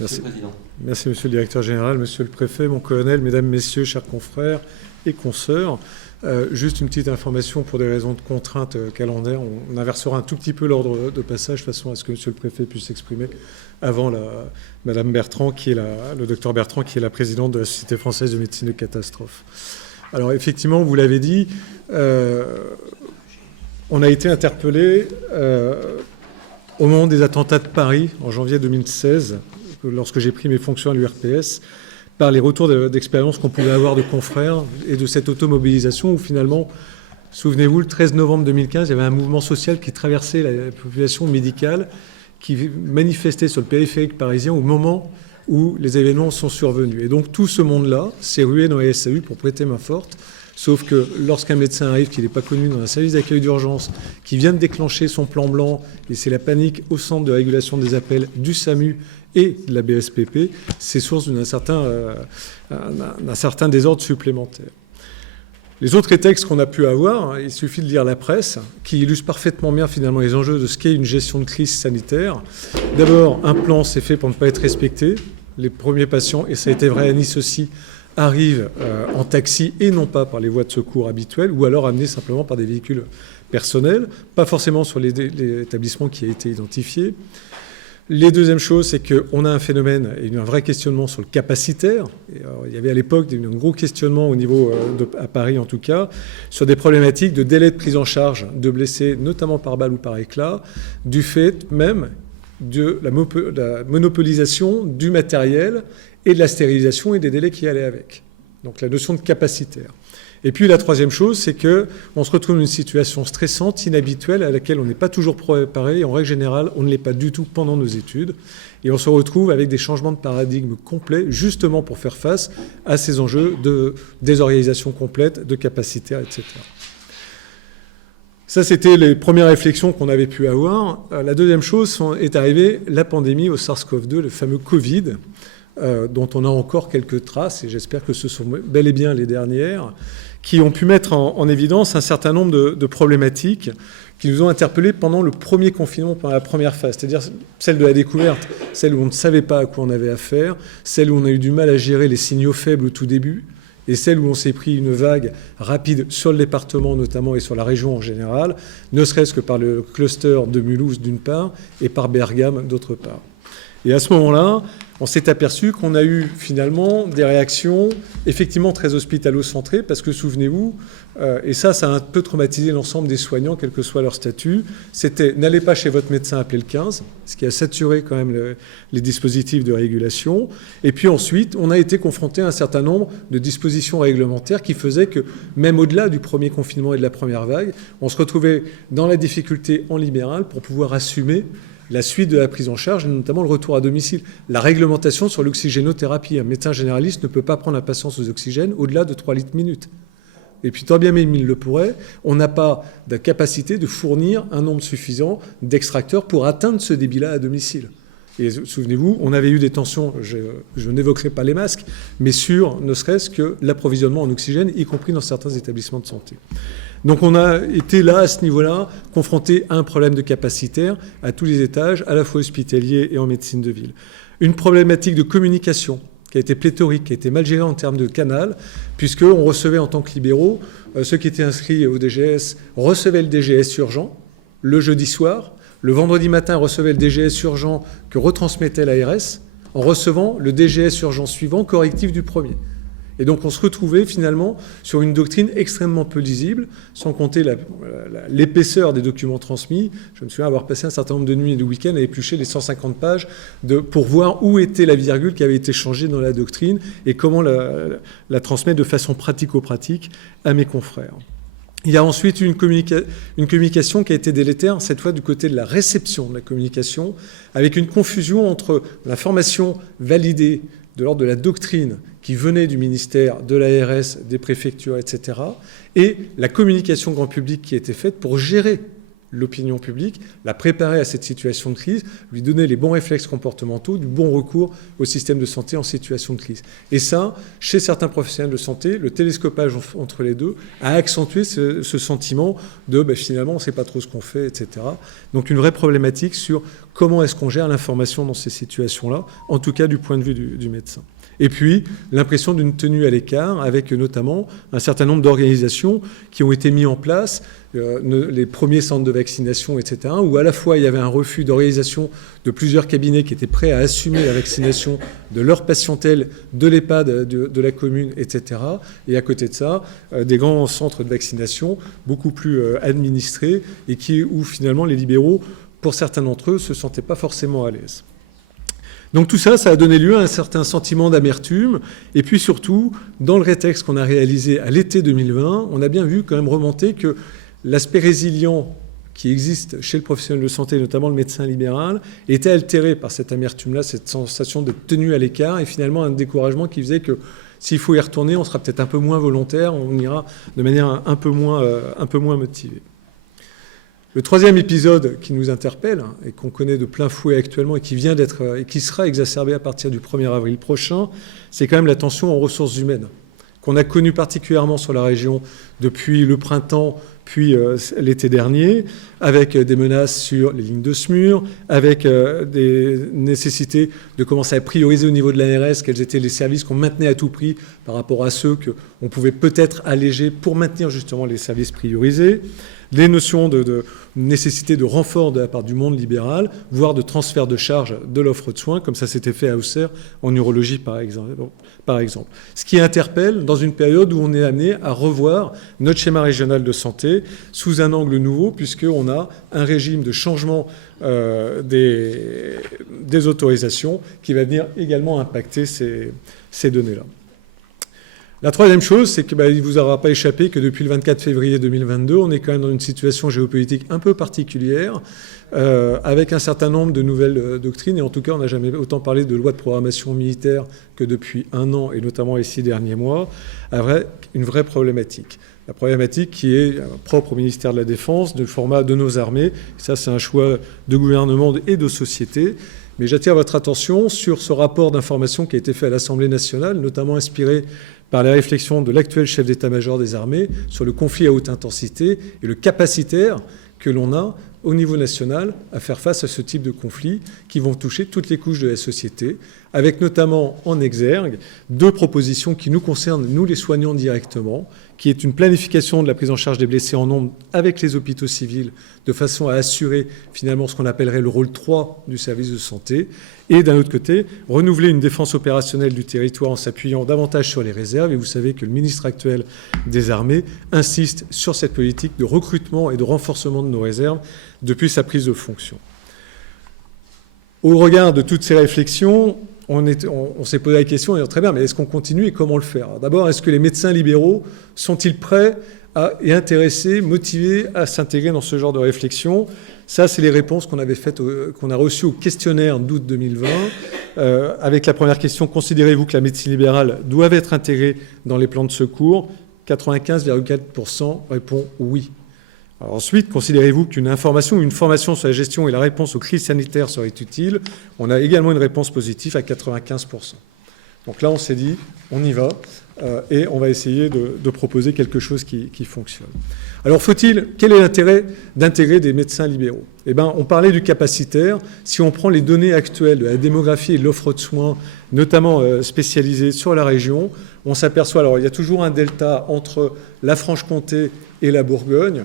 Merci. Monsieur le Président. Merci, Monsieur le Directeur Général, Monsieur le Préfet, mon colonel, Mesdames, Messieurs, chers confrères et consoeurs. Juste une petite information pour des raisons de contrainte calendaire. On inversera un tout petit peu l'ordre de passage de façon à ce que Monsieur le Préfet puisse s'exprimer avant Madame Bertrand, le docteur Bertrand, qui est la présidente de la Société française de médecine de catastrophe. Alors effectivement, vous l'avez dit, on a été interpellé au moment des attentats de Paris en janvier 2016, lorsque j'ai pris mes fonctions à l'URPS, par les retours d'expérience qu'on pouvait avoir de confrères et de cette automobilisation où finalement, souvenez-vous, le 13 novembre 2015, il y avait un mouvement social qui traversait la population médicale, qui manifestait sur le périphérique parisien au moment où les événements sont survenus. Et donc tout ce monde-là s'est rué dans les SAU pour prêter main forte, sauf que lorsqu'un médecin arrive, qu'il n'est pas connu dans un service d'accueil d'urgence, qui vient de déclencher son plan blanc, et c'est la panique au centre de régulation des appels du SAMU et de la BSPP, c'est source d'un certain désordre supplémentaire. Les autres textes qu'on a pu avoir, il suffit de lire la presse, qui illustre parfaitement bien finalement les enjeux de ce qu'est une gestion de crise sanitaire. D'abord, un plan s'est fait pour ne pas être respecté. Les premiers patients, et ça a été vrai à Nice aussi, arrivent en taxi et non pas par les voies de secours habituelles, ou alors amenés simplement par des véhicules personnels, pas forcément sur l'établissement qui a été identifié. Les deuxième chose, c'est qu'on a un phénomène et un vrai questionnement sur le capacitaire. Il y avait à l'époque un gros questionnement au niveau, à Paris en tout cas, sur des problématiques de délai de prise en charge de blessés, notamment par balle ou par éclat, du fait même de la monopolisation du matériel et de la stérilisation et des délais qui allaient avec. Donc la notion de capacitaire. Et puis la troisième chose, c'est qu'on se retrouve dans une situation stressante, inhabituelle, à laquelle on n'est pas toujours préparé. Et en règle générale, on ne l'est pas du tout pendant nos études. Et on se retrouve avec des changements de paradigme complets, justement pour faire face à ces enjeux de désorganisation complète, de capacitaire, etc. Ça, c'était les premières réflexions qu'on avait pu avoir. La deuxième chose est arrivée, la pandémie au SARS-CoV-2, le fameux Covid, dont on a encore quelques traces, et j'espère que ce sont bel et bien les dernières, qui ont pu mettre en évidence un certain nombre de problématiques qui nous ont interpellés pendant le premier confinement, pendant la première phase, c'est-à-dire celle de la découverte, celle où on ne savait pas à quoi on avait affaire, celle où on a eu du mal à gérer les signaux faibles au tout début, et celle où on s'est pris une vague rapide sur le département notamment et sur la région en général, ne serait-ce que par le cluster de Mulhouse d'une part et par Bergame d'autre part. Et à ce moment-là, on s'est aperçu qu'on a eu finalement des réactions effectivement très hospitalo-centrées, parce que souvenez-vous, et ça a un peu traumatisé l'ensemble des soignants, quel que soit leur statut, c'était n'allez pas chez votre médecin, appelez le 15, ce qui a saturé quand même les dispositifs de régulation. Et puis ensuite, on a été confronté à un certain nombre de dispositions réglementaires qui faisaient que, même au-delà du premier confinement et de la première vague, on se retrouvait dans la difficulté en libéral pour pouvoir assumer la suite de la prise en charge, et notamment le retour à domicile. La réglementation sur l'oxygénothérapie. Un médecin généraliste ne peut pas prendre un patient sous oxygène au-delà de 3 litres minute. Et puis, tant bien même il le pourrait, on n'a pas de capacité de fournir un nombre suffisant d'extracteurs pour atteindre ce débit-là à domicile. Et souvenez-vous, on avait eu des tensions, je n'évoquerai pas les masques, mais sur ne serait-ce que l'approvisionnement en oxygène, y compris dans certains établissements de santé. Donc on a été là, à ce niveau-là, confronté à un problème de capacitaire à tous les étages, à la fois hospitalier et en médecine de ville. Une problématique de communication qui a été pléthorique, qui a été mal gérée en termes de canal, puisqu'on recevait en tant que libéraux, ceux qui étaient inscrits au DGS recevaient le DGS urgent le jeudi soir, le vendredi matin recevaient le DGS urgent que retransmettait l'ARS, en recevant le DGS urgent suivant, correctif du premier. Et donc on se retrouvait finalement sur une doctrine extrêmement peu lisible, sans compter l'épaisseur des documents transmis. Je me souviens avoir passé un certain nombre de nuits et de week-ends à éplucher les 150 pages pour voir où était la virgule qui avait été changée dans la doctrine et comment la transmettre de façon pratico-pratique à mes confrères. Il y a ensuite une communication qui a été délétère, cette fois du côté de la réception de la communication, avec une confusion entre l'information validée de l'ordre de la doctrine qui venait du ministère, de l'ARS, des préfectures, etc., et la communication grand public qui a été faite pour gérer l'opinion publique, la préparer à cette situation de crise, lui donner les bons réflexes comportementaux, du bon recours au système de santé en situation de crise. Et ça, chez certains professionnels de santé, le télescopage entre les deux a accentué ce sentiment de finalement on ne sait pas trop ce qu'on fait, etc. Donc une vraie problématique sur comment est-ce qu'on gère l'information dans ces situations-là, en tout cas du point de vue du médecin. Et puis, l'impression d'une tenue à l'écart, avec notamment un certain nombre d'organisations qui ont été mises en place, les premiers centres de vaccination, etc., où à la fois il y avait un refus d'organisation de plusieurs cabinets qui étaient prêts à assumer la vaccination de leur patientèle, de l'EHPAD, de la commune, etc. Et à côté de ça, des grands centres de vaccination beaucoup plus administrés et où finalement les libéraux, pour certains d'entre eux, ne se sentaient pas forcément à l'aise. Donc tout ça, ça a donné lieu à un certain sentiment d'amertume. Et puis surtout, dans le rétexte qu'on a réalisé à l'été 2020, on a bien vu quand même remonter que l'aspect résilient qui existe chez le professionnel de santé, notamment le médecin libéral, était altéré par cette amertume-là, cette sensation de tenue à l'écart, et finalement un découragement qui faisait que s'il faut y retourner, on sera peut-être un peu moins volontaire, on ira de manière un peu moins motivée. Le troisième épisode qui nous interpelle et qu'on connaît de plein fouet actuellement et qui vient d'être et qui sera exacerbé à partir du 1er avril prochain, c'est quand même la tension en ressources humaines qu'on a connue particulièrement sur la région depuis le printemps puis l'été dernier, avec des menaces sur les lignes de SMUR, avec des nécessités de commencer à prioriser au niveau de l'ARS quels étaient les services qu'on maintenait à tout prix par rapport à ceux qu'on pouvait peut-être alléger pour maintenir justement les services priorisés. Les notions de nécessité de renfort de la part du monde libéral, voire de transfert de charge de l'offre de soins, comme ça s'était fait à Auxerre en urologie par exemple. Ce qui interpelle dans une période où on est amené à revoir notre schéma régional de santé sous un angle nouveau, puisqu'on a un régime de changement des autorisations qui va venir également impacter ces données-là. La troisième chose, c'est qu'il ne vous aura pas échappé que depuis le 24 février 2022, on est quand même dans une situation géopolitique un peu particulière, avec un certain nombre de nouvelles doctrines, et en tout cas, on n'a jamais autant parlé de loi de programmation militaire que depuis un an, et notamment les 6 derniers mois, avec une vraie problématique. La problématique qui est propre au ministère de la Défense, du format de nos armées. Ça, c'est un choix de gouvernement et de société. Mais j'attire votre attention sur ce rapport d'information qui a été fait à l'Assemblée nationale, notamment inspiré par les réflexions de l'actuel chef d'état-major des armées sur le conflit à haute intensité et le capacitaire que l'on a au niveau national à faire face à ce type de conflits qui vont toucher toutes les couches de la société, avec notamment en exergue 2 propositions qui nous concernent, nous les soignants directement, qui est une planification de la prise en charge des blessés en nombre avec les hôpitaux civils, de façon à assurer finalement ce qu'on appellerait le rôle 3 du service de santé, et d'un autre côté, renouveler une défense opérationnelle du territoire en s'appuyant davantage sur les réserves. Et vous savez que le ministre actuel des Armées insiste sur cette politique de recrutement et de renforcement de nos réserves depuis sa prise de fonction. Au regard de toutes ces réflexions, on s'est posé la question, très bien, mais est-ce qu'on continue et comment le faire? D'abord, est-ce que les médecins libéraux sont-ils prêts et intéressés, motivés à s'intégrer dans ce genre de réflexion? Ça, c'est les réponses qu'on a reçues au questionnaire d'août 2020, avec la première question: considérez-vous que la médecine libérale doit être intégrée dans les plans de secours? 95,4% répond oui. Alors ensuite, considérez-vous qu'une information ou une formation sur la gestion et la réponse aux crises sanitaires serait utile? On a également une réponse positive à 95%. Donc là, on s'est dit, on y va, et on va essayer de proposer quelque chose qui fonctionne. Alors quel est l'intérêt d'intégrer des médecins libéraux? Eh bien, on parlait du capacitaire. Si on prend les données actuelles de la démographie et de l'offre de soins, notamment spécialisée sur la région, on s'aperçoit, alors il y a toujours un delta entre la Franche-Comté et la Bourgogne,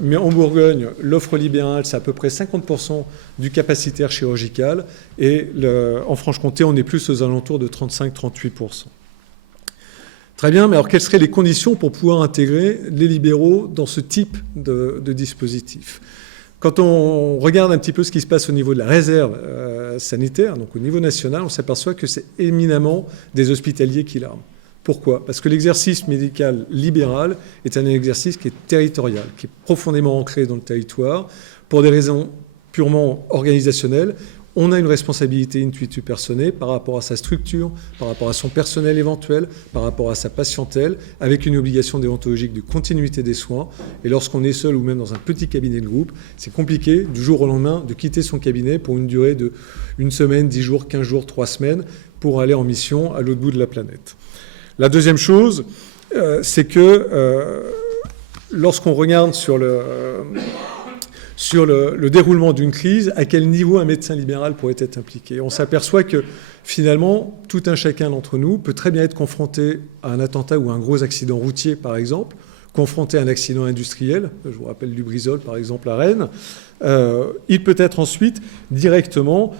mais en Bourgogne, l'offre libérale, c'est à peu près 50% du capacitaire chirurgical, et en Franche-Comté, on est plus aux alentours de 35-38%. Très bien, mais alors quelles seraient les conditions pour pouvoir intégrer les libéraux dans ce type de dispositif? Quand on regarde un petit peu ce qui se passe au niveau de la réserve sanitaire, donc au niveau national, on s'aperçoit que c'est éminemment des hospitaliers qui l'arment. Pourquoi? Parce que l'exercice médical libéral est un exercice qui est territorial, qui est profondément ancré dans le territoire, pour des raisons purement organisationnelles. on a une responsabilité intuitu personae par rapport à sa structure, par rapport à son personnel éventuel, par rapport à sa patientèle, avec une obligation déontologique de continuité des soins. Et lorsqu'on est seul ou même dans un petit cabinet de groupe, c'est compliqué du jour au lendemain de quitter son cabinet pour une durée de 1 semaine, 10 jours, 15 jours, 3 semaines pour aller en mission à l'autre bout de la planète. La deuxième chose, c'est que lorsqu'on regarde sur le déroulement d'une crise, à quel niveau un médecin libéral pourrait être impliqué. On s'aperçoit que finalement, tout un chacun d'entre nous peut très bien être confronté à un attentat ou à un gros accident routier, par exemple, confronté à un accident industriel, je vous rappelle Lubrizol, par exemple, à Rennes. Il peut être ensuite directement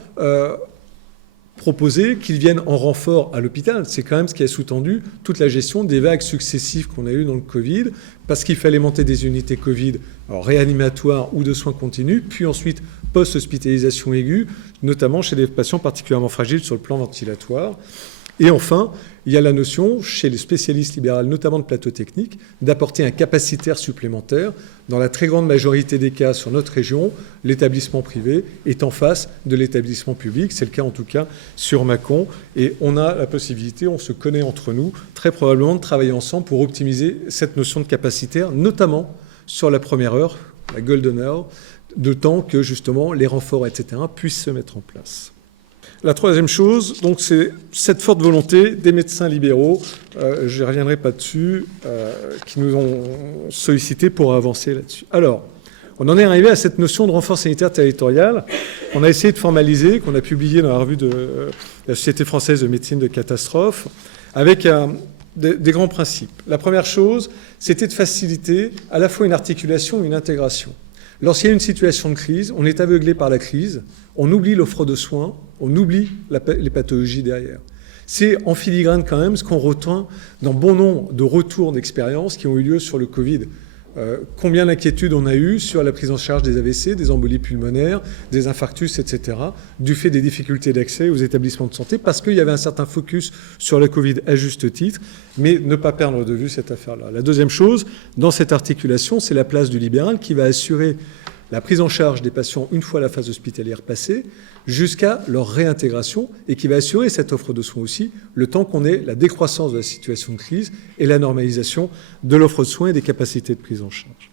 proposer qu'ils viennent en renfort à l'hôpital. C'est quand même ce qui a sous-tendu toute la gestion des vagues successives qu'on a eues dans le Covid, parce qu'il fallait monter des unités Covid, alors réanimatoires ou de soins continus, puis ensuite post-hospitalisation aiguë, notamment chez des patients particulièrement fragiles sur le plan ventilatoire. Et enfin, il y a la notion, chez les spécialistes libéraux, notamment de plateau technique, d'apporter un capacitaire supplémentaire. Dans la très grande majorité des cas sur notre région, l'établissement privé est en face de l'établissement public. C'est le cas en tout cas sur Mâcon. Et on a la possibilité, on se connaît entre nous, très probablement de travailler ensemble pour optimiser cette notion de capacitaire, notamment sur la première heure, la golden hour, de temps que justement les renforts, etc., puissent se mettre en place. La troisième chose, donc, c'est cette forte volonté des médecins libéraux, je ne reviendrai pas dessus, qui nous ont sollicité pour avancer là-dessus. Alors, on en est arrivé à cette notion de renfort sanitaire territorial qu'on a essayé de formaliser, qu'on a publié dans la revue de la Société française de médecine de catastrophe, avec des grands principes. La première chose, c'était de faciliter à la fois une articulation et une intégration. Lorsqu'il y a une situation de crise, on est aveuglé par la crise, on oublie l'offre de soins, on oublie les pathologies derrière. C'est en filigrane quand même ce qu'on retient dans bon nombre de retours d'expérience qui ont eu lieu sur le Covid. Combien d'inquiétudes on a eu sur la prise en charge des AVC, des embolies pulmonaires, des infarctus, etc., du fait des difficultés d'accès aux établissements de santé, parce qu'il y avait un certain focus sur la Covid à juste titre, mais ne pas perdre de vue cette affaire-là. La deuxième chose, dans cette articulation, c'est la place du libéral qui va assurer la prise en charge des patients une fois la phase hospitalière passée, jusqu'à leur réintégration, et qui va assurer cette offre de soins aussi, le temps qu'on ait la décroissance de la situation de crise et la normalisation de l'offre de soins et des capacités de prise en charge.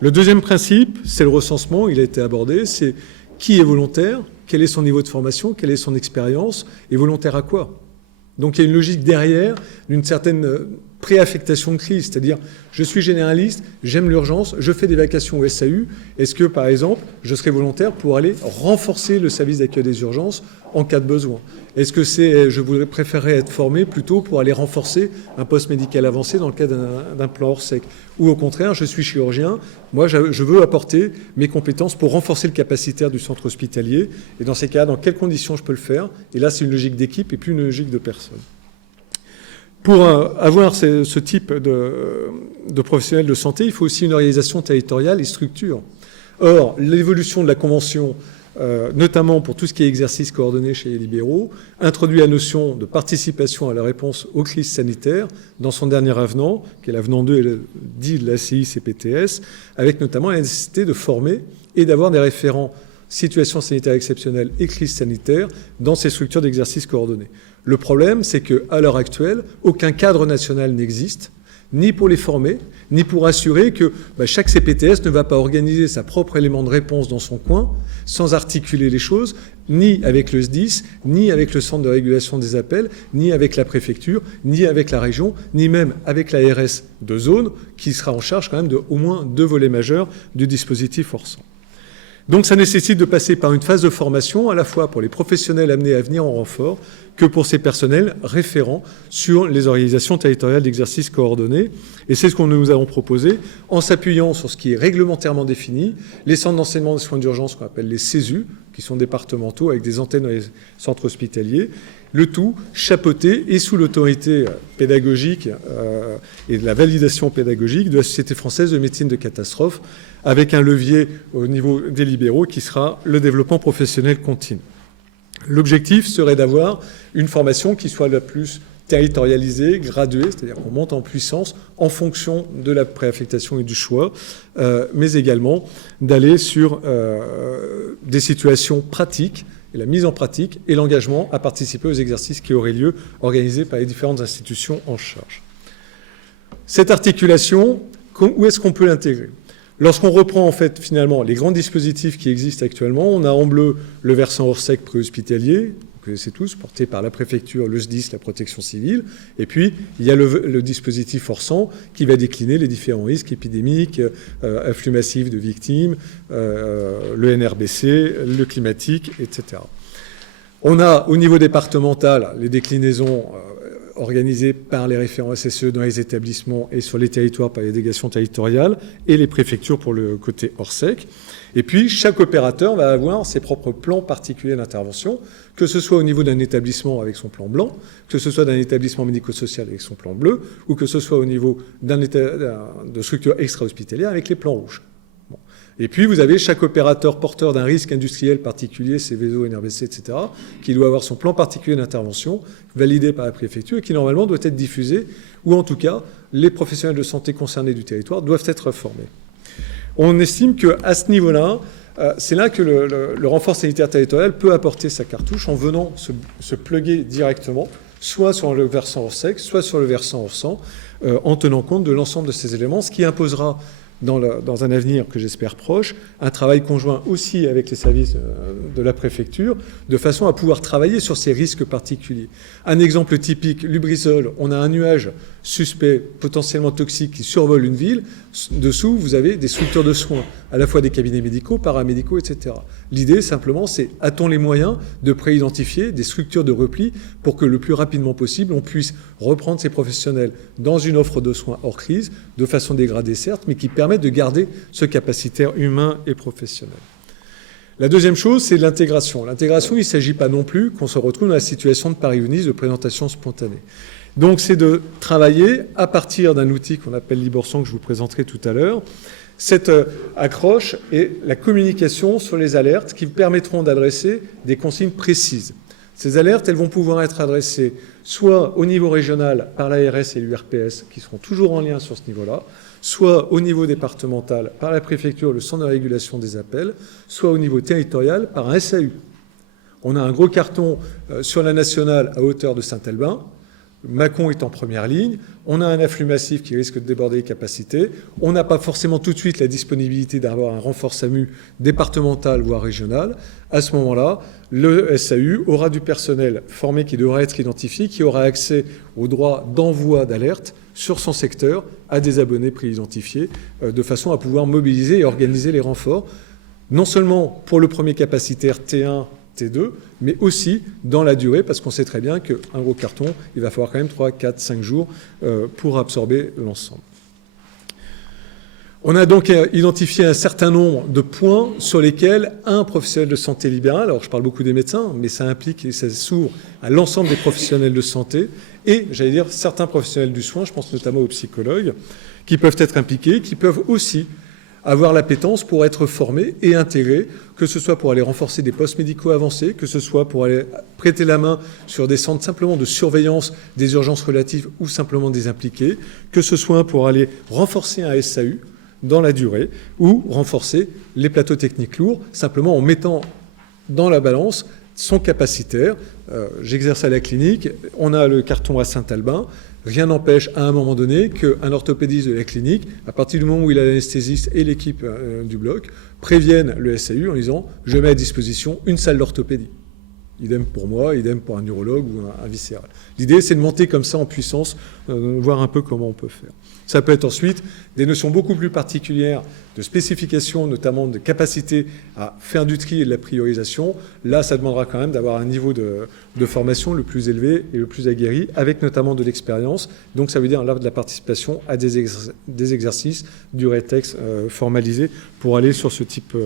Le deuxième principe, c'est le recensement, il a été abordé, c'est qui est volontaire, quel est son niveau de formation, quelle est son expérience, et volontaire à quoi ? Donc il y a une logique derrière d'une certaine préaffectation de crise, c'est-à-dire je suis généraliste, j'aime l'urgence, je fais des vacations au SAU, est-ce que par exemple je serai volontaire pour aller renforcer le service d'accueil des urgences en cas de besoin ? Est-ce que je voudrais préférer être formé plutôt pour aller renforcer un poste médical avancé dans le cadre d'un plan Orsec ? Ou au contraire, je suis chirurgien, moi je veux apporter mes compétences pour renforcer le capacitaire du centre hospitalier, et dans ces cas, dans quelles conditions je peux le faire ? Et là, c'est une logique d'équipe et plus une logique de personne. Pour avoir ce type de professionnels de santé, il faut aussi une organisation territoriale et structure. Or, l'évolution de la Convention, notamment pour tout ce qui est exercice coordonné chez les libéraux, introduit la notion de participation à la réponse aux crises sanitaires dans son dernier avenant, qui est l'avenant 2 dit de l'ACI CPTS, avec notamment la nécessité de former et d'avoir des référents situation sanitaire exceptionnelle et crise sanitaire dans ces structures d'exercice coordonné. Le problème, c'est qu'à l'heure actuelle, aucun cadre national n'existe, ni pour les former, ni pour assurer que chaque CPTS ne va pas organiser sa propre élément de réponse dans son coin, sans articuler les choses, ni avec le SDIS, ni avec le Centre de régulation des appels, ni avec la préfecture, ni avec la région, ni même avec l'ARS de zone, qui sera en charge quand même de au moins 2 volets majeurs du dispositif Orsan. Donc ça nécessite de passer par une phase de formation, à la fois pour les professionnels amenés à venir en renfort, que pour ces personnels référents sur les organisations territoriales d'exercice coordonné. Et c'est ce que nous avons proposé en s'appuyant sur ce qui est réglementairement défini, les centres d'enseignement des soins d'urgence qu'on appelle les CESU, qui sont départementaux avec des antennes dans les centres hospitaliers, le tout chapeauté et sous l'autorité pédagogique et de la validation pédagogique de la Société française de médecine de catastrophe, avec un levier au niveau des libéraux qui sera le développement professionnel continu. L'objectif serait d'avoir une formation qui soit la plus territorialisée, graduée, c'est-à-dire qu'on monte en puissance en fonction de la préaffectation et du choix, mais également d'aller sur des situations pratiques et la mise en pratique et l'engagement à participer aux exercices qui auraient lieu organisés par les différentes institutions en charge. Cette articulation, où est-ce qu'on peut l'intégrer ? Lorsqu'on reprend en fait finalement les grands dispositifs qui existent actuellement, on a en bleu le versant Orsec préhospitalier, vous connaissez tous, porté par la préfecture, le SDIS, la protection civile, et puis il y a le dispositif Orsan qui va décliner les différents risques épidémiques, afflux massif de victimes, le NRBC, le climatique, etc. On a au niveau départemental les déclinaisons organisées par les référents SSE dans les établissements et sur les territoires par les délégations territoriales et les préfectures pour le côté Orsec. Et puis, chaque opérateur va avoir ses propres plans particuliers d'intervention, que ce soit au niveau d'un établissement avec son plan blanc, que ce soit d'un établissement médico-social avec son plan bleu, ou que ce soit au niveau de structure extra-hospitalière avec les plans rouges. Bon. Et puis, vous avez chaque opérateur porteur d'un risque industriel particulier, Céveso, NRBC, etc., qui doit avoir son plan particulier d'intervention, validé par la préfecture, et qui normalement doit être diffusé, ou en tout cas, les professionnels de santé concernés du territoire doivent être formés. On estime qu'à ce niveau-là, c'est là que le renfort sanitaire territorial peut apporter sa cartouche en venant se plugger directement, soit sur le versant Orsec, soit sur le versant Orsan, en tenant compte de l'ensemble de ces éléments, ce qui imposera dans un avenir que j'espère proche, un travail conjoint aussi avec les services de la préfecture, de façon à pouvoir travailler sur ces risques particuliers. Un exemple typique, Lubrizol, on a un nuage suspect, potentiellement toxique, qui survole une ville. Dessous, vous avez des structures de soins, à la fois des cabinets médicaux, paramédicaux, etc. L'idée, simplement, c'est, a-t-on les moyens de préidentifier des structures de repli pour que le plus rapidement possible, on puisse reprendre ces professionnels dans une offre de soins hors crise, de façon dégradée, certes, mais qui permet de garder ce capacitaire humain et professionnel. La deuxième chose, c'est l'intégration. L'intégration, il ne s'agit pas non plus qu'on se retrouve dans la situation de Paris-Venise de présentation spontanée. Donc, c'est de travailler à partir d'un outil qu'on appelle Liborsan, que je vous présenterai tout à l'heure, cette accroche et la communication sur les alertes qui permettront d'adresser des consignes précises. Ces alertes, elles vont pouvoir être adressées soit au niveau régional par l'ARS et l'URPS, qui seront toujours en lien sur ce niveau-là, soit au niveau départemental par la préfecture, le centre de régulation des appels, soit au niveau territorial par un SAU. On a un gros carton sur la nationale à hauteur de Saint-Albin. Mâcon est en première ligne. On a un afflux massif qui risque de déborder les capacités. On n'a pas forcément tout de suite la disponibilité d'avoir un renfort SAMU départemental voire régional. À ce moment-là, le SAU aura du personnel formé qui devra être identifié, qui aura accès au droit d'envoi d'alerte sur son secteur à des abonnés préidentifiés, de façon à pouvoir mobiliser et organiser les renforts, non seulement pour le premier capacitaire T1, T2, mais aussi dans la durée, parce qu'on sait très bien qu'un gros carton, il va falloir quand même 3, 4, 5 jours pour absorber l'ensemble. On a donc identifié un certain nombre de points sur lesquels un professionnel de santé libéral, alors je parle beaucoup des médecins, mais ça implique et ça s'ouvre à l'ensemble des professionnels de santé, et j'allais dire certains professionnels du soin, je pense notamment aux psychologues, qui peuvent être impliqués, qui peuvent aussi avoir l'appétence pour être formés et intégrés, que ce soit pour aller renforcer des postes médicaux avancés, que ce soit pour aller prêter la main sur des centres simplement de surveillance des urgences relatives ou simplement des impliqués, que ce soit pour aller renforcer un SAU dans la durée ou renforcer les plateaux techniques lourds, simplement en mettant dans la balance son capacitaire. J'exerce à la clinique, on a le carton à Saint-Albin. Rien n'empêche à un moment donné qu'un orthopédiste de la clinique, à partir du moment où il a l'anesthésiste et l'équipe du bloc, préviennent le SAU en disant « je mets à disposition une salle d'orthopédie ». Idem pour moi, idem pour un neurologue ou un viscéral. L'idée, c'est de monter comme ça en puissance, voir un peu comment on peut faire. Ça peut être ensuite des notions beaucoup plus particulières de spécification, notamment de capacité à faire du tri et de la priorisation. Là, ça demandera quand même d'avoir un niveau de formation le plus élevé et le plus aguerri, avec notamment de l'expérience. Donc, ça veut dire là de la participation à des exercices du rétex formalisé pour aller sur ce type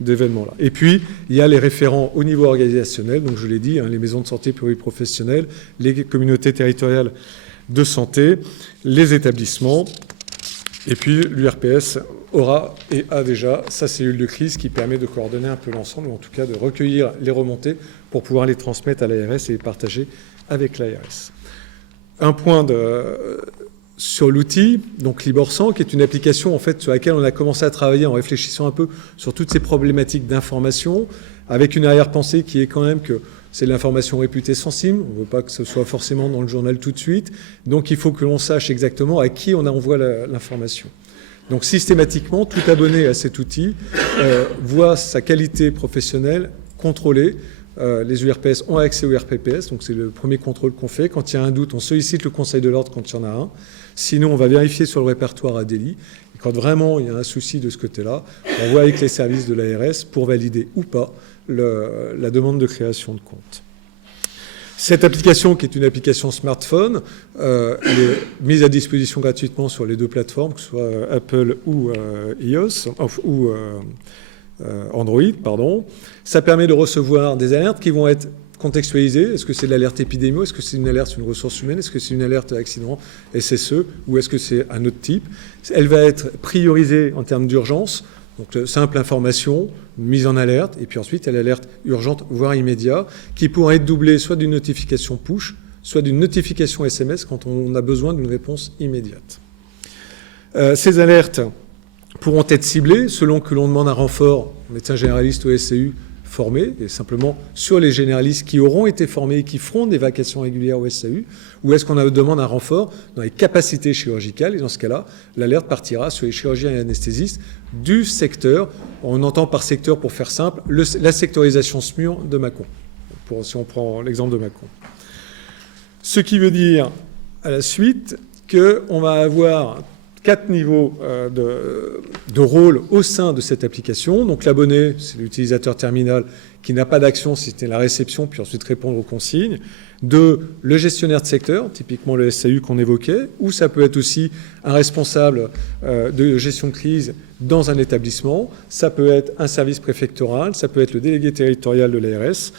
d'événements-là. Et puis, il y a les référents au niveau organisationnel, donc je l'ai dit, les maisons de santé pluriprofessionnelles, les communautés territoriales de santé, les établissements, et puis l'URPS aura et a déjà sa cellule de crise qui permet de coordonner un peu l'ensemble, ou en tout cas de recueillir les remontées pour pouvoir les transmettre à l'ARS et les partager avec l'ARS. Un point sur l'outil, donc Liborsan, qui est une application en fait sur laquelle on a commencé à travailler en réfléchissant un peu sur toutes ces problématiques d'information, avec une arrière-pensée qui est quand même que c'est de l'information réputée sensible, on ne veut pas que ce soit forcément dans le journal tout de suite, donc il faut que l'on sache exactement à qui on envoie l'information. Donc systématiquement, tout abonné à cet outil voit sa qualité professionnelle contrôlée. Les URPS ont accès au RPPS, donc c'est le premier contrôle qu'on fait. Quand il y a un doute, on sollicite le Conseil de l'ordre quand il y en a un. Sinon, on va vérifier sur le répertoire à délit. Et quand vraiment il y a un souci de ce côté-là, on voit avec les services de l'ARS pour valider ou pas la demande de création de compte. Cette application, qui est une application smartphone, elle est mise à disposition gratuitement sur les deux plateformes, que ce soit Apple ou Android, pardon. Ça permet de recevoir des alertes qui vont être contextualisées. Est-ce que c'est de l'alerte épidémie? Est-ce que c'est une alerte sur une ressource humaine? Est-ce que c'est une alerte accident SSE? Ou est-ce que c'est un autre type? Elle va être priorisée en termes d'urgence. Donc, simple information, mise en alerte, et puis ensuite, elle alerte urgente, voire immédiate, qui pourra être doublée soit d'une notification push, soit d'une notification SMS quand on a besoin d'une réponse immédiate. Ces alertes pourront être ciblées selon que l'on demande un renfort médecin généraliste au SCU formés, et simplement sur les généralistes qui auront été formés et qui feront des vacations régulières au SAU, ou est-ce qu'on demande un renfort dans les capacités chirurgicales, et dans ce cas-là, l'alerte partira sur les chirurgiens et anesthésistes du secteur. On entend par secteur, pour faire simple, la sectorisation SMUR de Mâcon, si on prend l'exemple de Mâcon. Ce qui veut dire, à la suite, qu'on va avoir 4 niveaux de rôle au sein de cette application. Donc l'abonné, c'est l'utilisateur terminal qui n'a pas d'action si c'était la réception, puis ensuite répondre aux consignes. 2, le gestionnaire de secteur, typiquement le SAU qu'on évoquait, ou ça peut être aussi un responsable de gestion de crise dans un établissement. Ça peut être un service préfectoral, ça peut être le délégué territorial de l'ARS,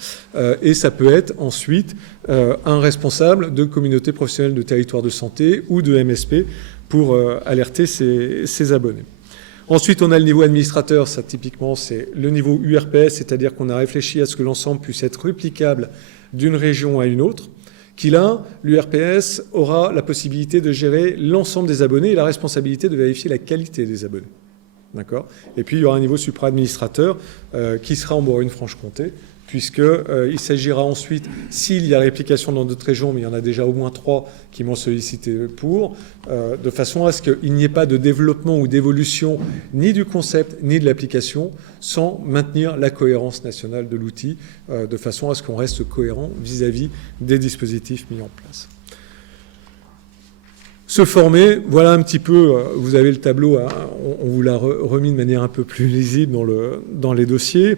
et ça peut être ensuite un responsable de communauté professionnelle de territoire de santé ou de MSP, pour alerter ses abonnés. Ensuite, on a le niveau administrateur. Ça, typiquement, c'est le niveau URPS, c'est-à-dire qu'on a réfléchi à ce que l'ensemble puisse être réplicable d'une région à une autre, qui là, l'URPS aura la possibilité de gérer l'ensemble des abonnés et la responsabilité de vérifier la qualité des abonnés. D'accord ? Et puis, il y aura un niveau supra-administrateur qui sera en Bourgogne-Franche-Comté, puisqu'il s'agira ensuite, s'il y a réplication dans d'autres régions, mais il y en a déjà au moins 3 qui m'ont sollicité pour, de façon à ce qu'il n'y ait pas de développement ou d'évolution ni du concept ni de l'application, sans maintenir la cohérence nationale de l'outil, de façon à ce qu'on reste cohérent vis-à-vis des dispositifs mis en place. Se former, voilà un petit peu, vous avez le tableau, on vous l'a remis de manière un peu plus lisible dans les dossiers.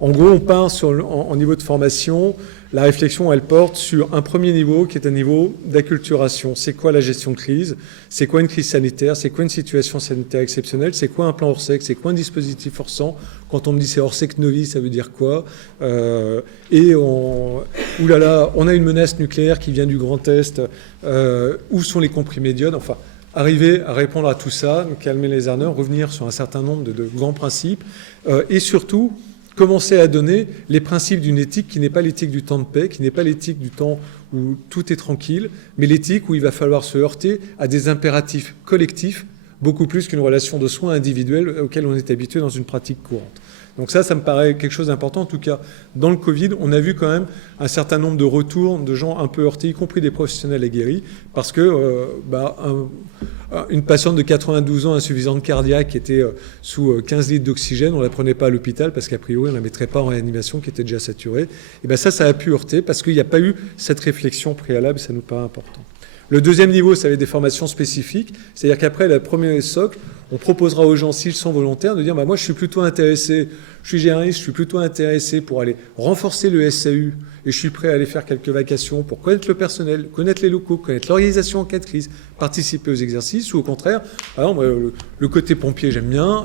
En gros, on part en niveau de formation. La réflexion, elle porte sur un premier niveau qui est un niveau d'acculturation. C'est quoi la gestion de crise? C'est quoi une crise sanitaire? C'est quoi une situation sanitaire exceptionnelle? C'est quoi un plan Orsec? C'est quoi un dispositif Orsan? Quand on me dit c'est Orsec Novi, ça veut dire quoi? Oulala, on a une menace nucléaire qui vient du Grand Est. Où sont les comprimés d'iode? Enfin, arriver à répondre à tout ça, calmer les ardeurs, revenir sur un certain nombre de grands principes. Et surtout, commencer à donner les principes d'une éthique qui n'est pas l'éthique du temps de paix, qui n'est pas l'éthique du temps où tout est tranquille, mais l'éthique où il va falloir se heurter à des impératifs collectifs, beaucoup plus qu'une relation de soins individuelle auquel on est habitué dans une pratique courante. Donc ça me paraît quelque chose d'important. En tout cas, dans le Covid, on a vu quand même un certain nombre de retours de gens un peu heurtés, y compris des professionnels aguerris, parce que une patiente de 92 ans insuffisante cardiaque qui était sous 15 litres d'oxygène, on ne la prenait pas à l'hôpital parce qu'a priori, on ne la mettrait pas en réanimation qui était déjà saturée. Et ça a pu heurter parce qu'il n'y a pas eu cette réflexion préalable, ça nous paraît important. Le deuxième niveau, ça va être des formations spécifiques, c'est-à-dire qu'après le premier socle, on proposera aux gens, s'ils sont volontaires, de dire moi je suis plutôt intéressé, je suis généraliste, je suis plutôt intéressé pour aller renforcer le SAU et je suis prêt à aller faire quelques vacations pour connaître le personnel, connaître les locaux, connaître l'organisation en cas de crise, participer aux exercices, ou au contraire, alors, moi, le côté pompier j'aime bien,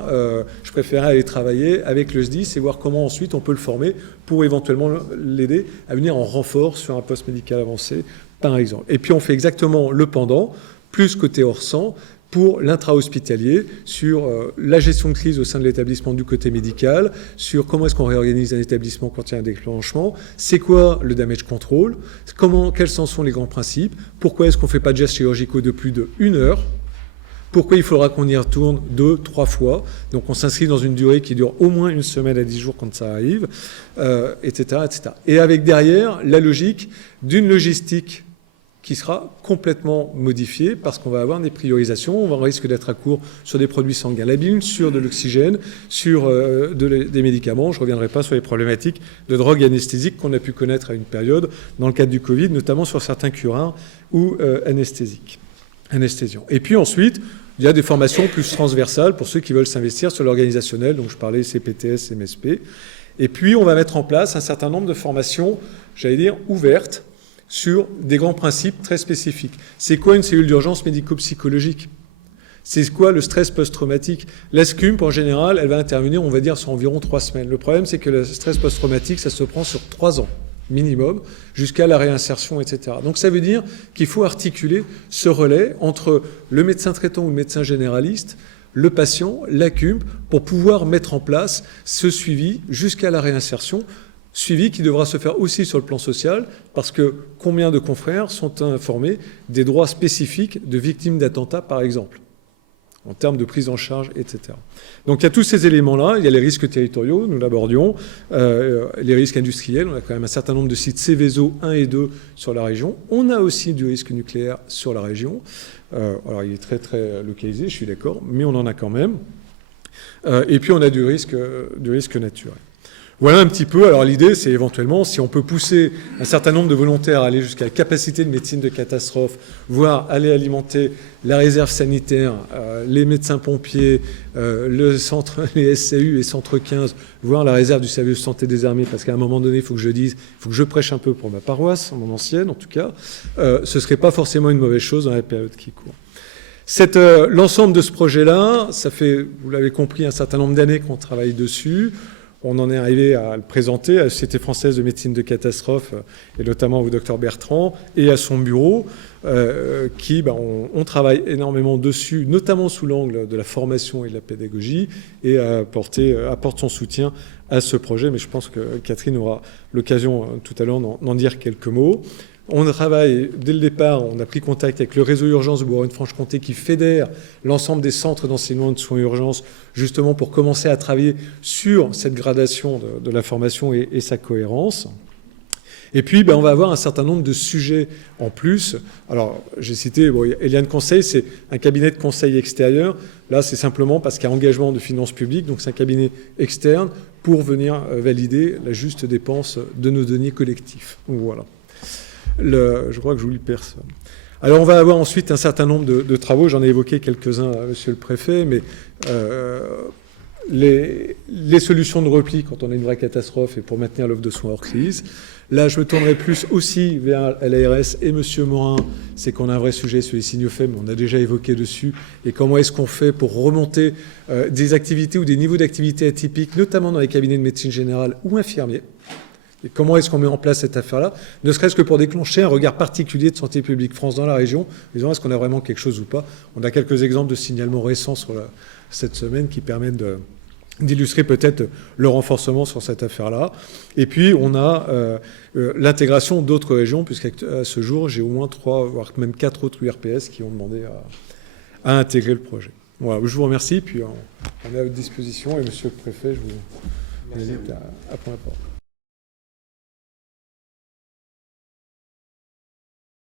je préférerais aller travailler avec le SDIS et voir comment ensuite on peut le former pour éventuellement l'aider à venir en renfort sur un poste médical avancé, par exemple. Et puis on fait exactement le pendant, plus côté Orsan, pour l'intra-hospitalier, sur la gestion de crise au sein de l'établissement du côté médical, sur comment est-ce qu'on réorganise un établissement quand il y a un déclenchement, c'est quoi le damage control, quels en sont les grands principes, pourquoi est-ce qu'on ne fait pas de gestes chirurgicaux de plus d'1 heure, pourquoi il faudra qu'on y retourne 2, 3 fois. Donc on s'inscrit dans une durée qui dure au moins 1 semaine à 10 jours quand ça arrive, etc., etc. Et avec derrière la logique d'une logistique qui sera complètement modifiée parce qu'on va avoir des priorisations, on risque d'être à court sur des produits sanguins labiles, sur de l'oxygène, sur des médicaments. Je ne reviendrai pas sur les problématiques de drogue anesthésique qu'on a pu connaître à une période dans le cadre du Covid, notamment sur certains curins ou anesthésiants. Et puis ensuite, il y a des formations plus transversales pour ceux qui veulent s'investir sur l'organisationnel, donc je parlais CPTS, MSP. Et puis on va mettre en place un certain nombre de formations, j'allais dire, ouvertes, sur des grands principes très spécifiques. C'est quoi une cellule d'urgence médico-psychologique? C'est quoi le stress post-traumatique? La SCUMP, en général, elle va intervenir, on va dire, sur environ 3 semaines. Le problème, c'est que le stress post-traumatique, ça se prend sur 3 ans minimum, jusqu'à la réinsertion, etc. Donc ça veut dire qu'il faut articuler ce relais entre le médecin traitant ou le médecin généraliste, le patient, la CUMP, pour pouvoir mettre en place ce suivi jusqu'à la réinsertion, suivi qui devra se faire aussi sur le plan social, parce que combien de confrères sont informés des droits spécifiques de victimes d'attentats, par exemple, en termes de prise en charge, etc. Donc il y a tous ces éléments-là, il y a les risques territoriaux, nous l'abordions, les risques industriels, on a quand même un certain nombre de sites Céveso 1 et 2 sur la région, on a aussi du risque nucléaire sur la région, alors il est très très localisé, je suis d'accord, mais on en a quand même, et puis on a du risque naturel. Voilà un petit peu. Alors l'idée, c'est éventuellement, si on peut pousser un certain nombre de volontaires à aller jusqu'à la capacité de médecine de catastrophe, voire aller alimenter la réserve sanitaire, les médecins-pompiers, le centre, les SCU et Centre 15, voire la réserve du service de santé des armées, parce qu'à un moment donné, il faut que je dise, il faut que je prêche un peu pour ma paroisse, mon ancienne en tout cas, ce ne serait pas forcément une mauvaise chose dans la période qui court. L'ensemble de ce projet-là, ça fait, vous l'avez compris, un certain nombre d'années qu'on travaille dessus. On en est arrivé à le présenter à la Société française de médecine de catastrophe, et notamment au docteur Bertrand, et à son bureau, on travaille énormément dessus, notamment sous l'angle de la formation et de la pédagogie, et apporte son soutien à ce projet. Mais je pense que Catherine aura l'occasion tout à l'heure d'en dire quelques mots. On travaille, dès le départ, on a pris contact avec le réseau urgence de Bourgogne-Franche-Comté qui fédère l'ensemble des centres d'enseignement de soins urgence, justement pour commencer à travailler sur cette gradation de la formation et sa cohérence. Et puis, on va avoir un certain nombre de sujets en plus. Alors, j'ai cité, Eliane Conseil, c'est un cabinet de conseil extérieur. Là, c'est simplement parce qu'il y a engagement de finances publiques, donc c'est un cabinet externe pour venir valider la juste dépense de nos deniers collectifs. Voilà. Je crois que je n'oublie personne. Alors on va avoir ensuite un certain nombre de travaux, j'en ai évoqué quelques-uns, monsieur le préfet, mais les solutions de repli quand on a une vraie catastrophe et pour maintenir l'offre de soins hors crise. Là, je me tournerai plus aussi vers l'ARS et monsieur Morin, c'est qu'on a un vrai sujet sur les signaux faibles, on a déjà évoqué dessus, et comment est-ce qu'on fait pour remonter des activités ou des niveaux d'activité atypiques, notamment dans les cabinets de médecine générale ou infirmiers. Et comment est-ce qu'on met en place cette affaire-là, ne serait-ce que pour déclencher un regard particulier de Santé publique France dans la région, disant est-ce qu'on a vraiment quelque chose ou pas. On a quelques exemples de signalements récents sur cette semaine qui permettent d'illustrer peut-être le renforcement sur cette affaire-là. Et puis, on a l'intégration d'autres régions, puisqu'à ce jour, j'ai au moins 3, voire même 4 autres URPS qui ont demandé à intégrer le projet. Voilà, je vous remercie, puis on est à votre disposition, et monsieur le préfet, je vous invite à prendre la parole.